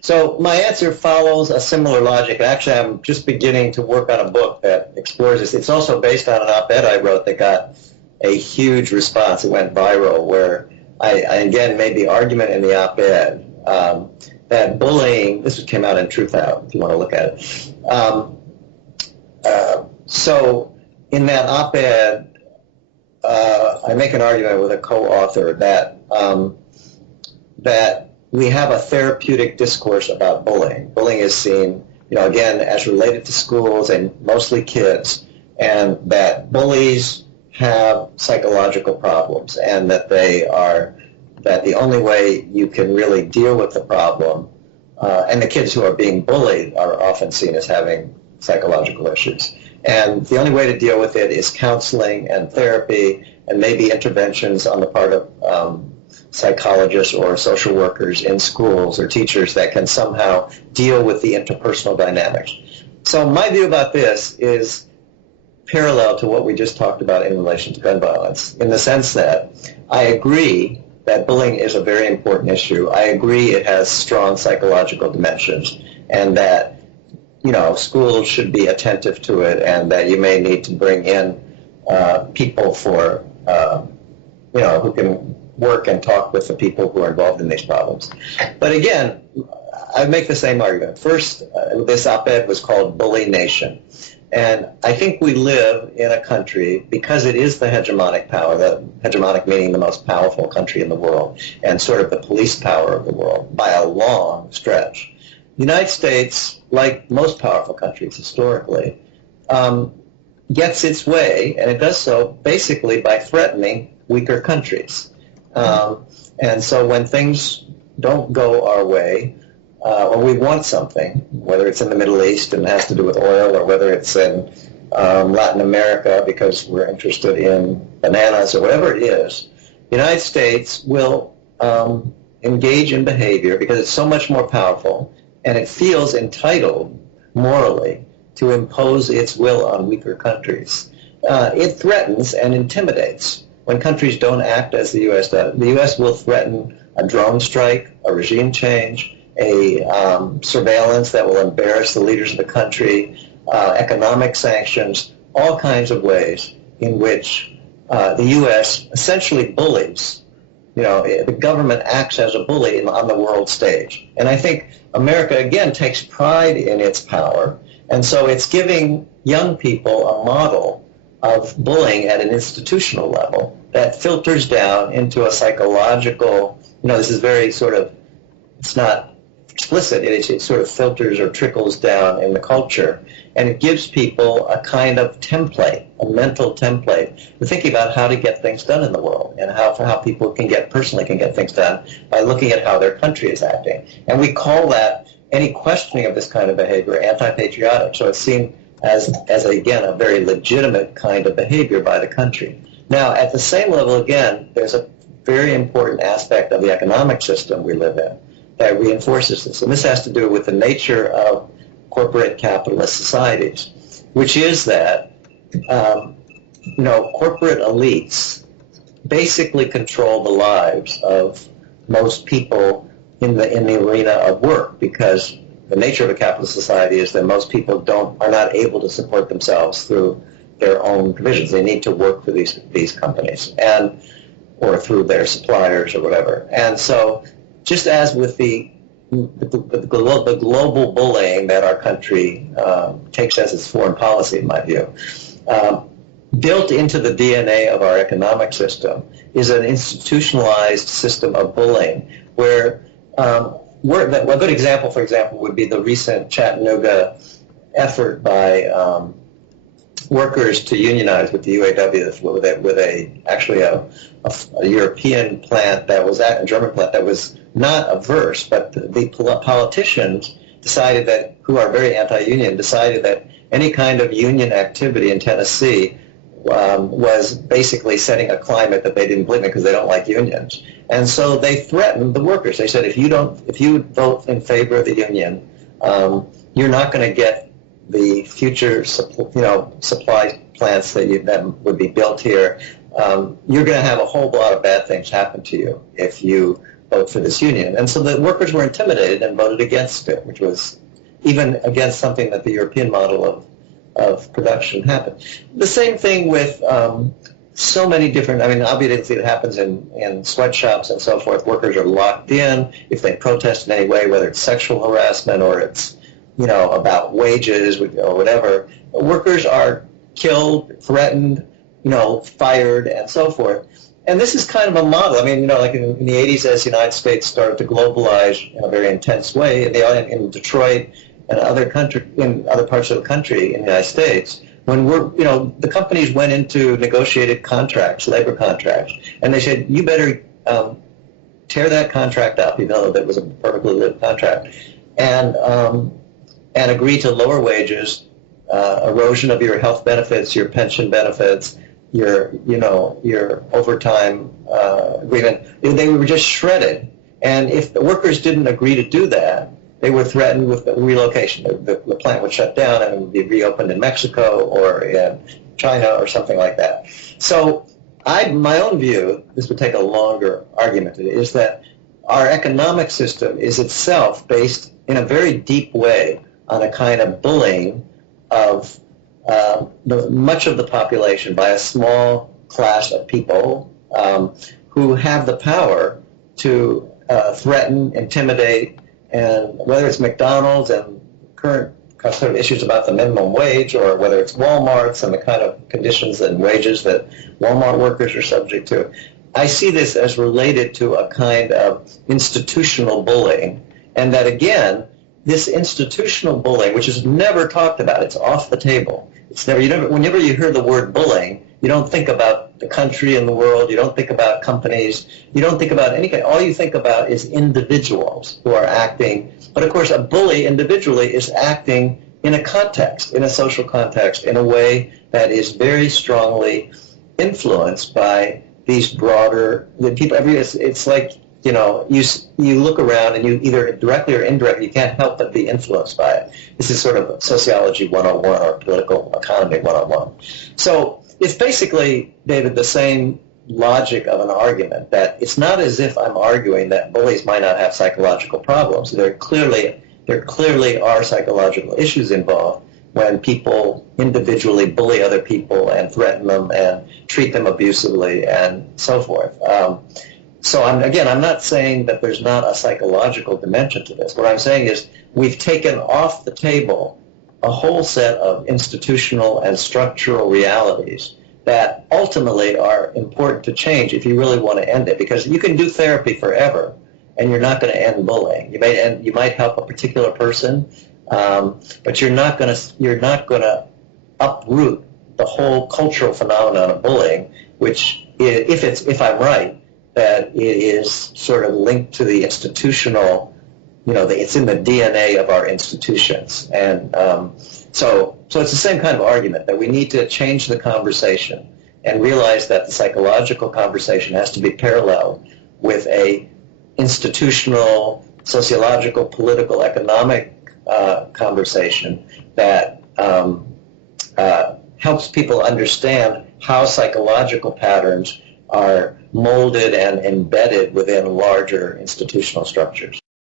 So my answer follows a similar logic. Actually, I'm just beginning to work on a book that explores this. It's also based on an op-ed I wrote that got a huge response. It went viral, where I again made the argument in the op-ed that bullying, this came out in Truth Out, if you want to look at it. So in that op-ed, I make an argument with a co-author that we have a therapeutic discourse about bullying. Bullying is seen, again, as related to schools and mostly kids, and that bullies have psychological problems, and that that the only way you can really deal with the problem, and the kids who are being bullied are often seen as having psychological issues. And the only way to deal with it is counseling and therapy, and maybe interventions on the part of psychologists or social workers in schools or teachers that can somehow deal with the interpersonal dynamics. So my view about this is parallel to what we just talked about in relation to gun violence, in the sense that I agree that bullying is a very important issue. I agree it has strong psychological dimensions, and that schools should be attentive to it, and that you may need to bring in people for who can work and talk with the people who are involved in these problems. But again, I make the same argument. First, this op-ed was called Bully Nation. And I think we live in a country, because it is the hegemonic power, the hegemonic meaning the most powerful country in the world, and sort of the police power of the world by a long stretch. The United States, like most powerful countries historically, gets its way, and it does so basically by threatening weaker countries. And so when things don't go our way, or we want something, whether it's in the Middle East and has to do with oil, or whether it's in Latin America because we're interested in bananas, or whatever it is, the United States will engage in behavior because it's so much more powerful, and it feels entitled morally to impose its will on weaker countries. It threatens and intimidates. When countries don't act as the U.S. does, the U.S. will threaten a drone strike, a regime change, a surveillance that will embarrass the leaders of the country, economic sanctions, all kinds of ways in which the U.S. essentially bullies. The government acts as a bully on the world stage. And I think America, again, takes pride in its power, and so it's giving young people a model of bullying at an institutional level that filters down into a psychological, this is very sort of, it's not explicit, it sort of filters or trickles down in the culture, and it gives people a kind of template, a mental template for thinking about how to get things done in the world, and how people personally can get things done by looking at how their country is acting. And we call that, any questioning of this kind of behavior, anti-patriotic. So it's seen as again, a very legitimate kind of behavior by the country. Now, at the same level, again, there's a very important aspect of the economic system we live in that reinforces this. And this has to do with the nature of corporate capitalist societies, which is that, corporate elites basically control the lives of most people in the arena of work, because the nature of a capitalist society is that most people are not able to support themselves through their own provisions. They need to work for these companies, or through their suppliers or whatever. And so, just as with the global bullying that our country takes as its foreign policy, in my view, built into the DNA of our economic system is an institutionalized system of bullying, where a good example, for example, would be the recent Chattanooga effort by workers to unionize with the UAW with actually a European plant that was a German plant that was not averse, but the politicians decided that, who are very anti-union, decided that any kind of union activity in Tennessee was basically setting a climate that they didn't believe in because they don't like unions. And so they threatened the workers. They said, if you vote in favor of the union, you're not going to get the future supply plants that would be built here. You're going to have a whole lot of bad things happen to you if you vote for this union. And so the workers were intimidated and voted against it, which was even against something that the European model of production happened. The same thing with so many different, I mean, obviously it happens in sweatshops and so forth. Workers are locked in. If they protest in any way, whether it's sexual harassment or it's, about wages or whatever, workers are killed, threatened, fired, and so forth. And this is kind of a model. I mean, like in the 80s, as the United States started to globalize in a very intense way, in Detroit and in other parts of the country in the United States, when the companies went into negotiated contracts, labor contracts, and they said, you better tear that contract up, even though that was a perfectly good contract, and agree to lower wages, erosion of your health benefits, your pension benefits, your overtime agreement. They were just shredded. And if the workers didn't agree to do that, they were threatened with relocation. The plant would shut down and it would be reopened in Mexico or in China or something like that. So my own view, this would take a longer argument, is that our economic system is itself based in a very deep way on a kind of bullying of much of the population by a small class of people who have the power to threaten, intimidate, and whether it's McDonald's and current sort of issues about the minimum wage, or whether it's Walmart's and the kind of conditions and wages that Walmart workers are subject to, I see this as related to a kind of institutional bullying, and that again, this institutional bullying, which is never talked about, it's off the table. It's never, whenever you hear the word bullying, you don't think about the country and the world, you don't think about companies, you don't think about anything. All you think about is individuals who are acting. But of course, a bully individually is acting in a context, in a social context, in a way that is very strongly influenced by these broader people. It's like, you look around and you either directly or indirectly, you can't help but be influenced by it. This is sort of sociology 101 or political economy 101. So it's basically, David, the same logic of an argument, that it's not as if I'm arguing that bullies might not have psychological problems. There clearly are psychological issues involved when people individually bully other people and threaten them and treat them abusively and so forth. So I'm not saying that there's not a psychological dimension to this. What I'm saying is we've taken off the table a whole set of institutional and structural realities that ultimately are important to change if you really want to end it. Because you can do therapy forever, and you're not going to end bullying. You might help a particular person, but you're not going to uproot the whole cultural phenomenon of bullying, which, if I'm right, that it is sort of linked to the institutional, it's in the DNA of our institutions. And so it's the same kind of argument, that we need to change the conversation and realize that the psychological conversation has to be paralleled with a institutional, sociological, political, economic conversation that helps people understand how psychological patterns are molded and embedded within larger institutional structures.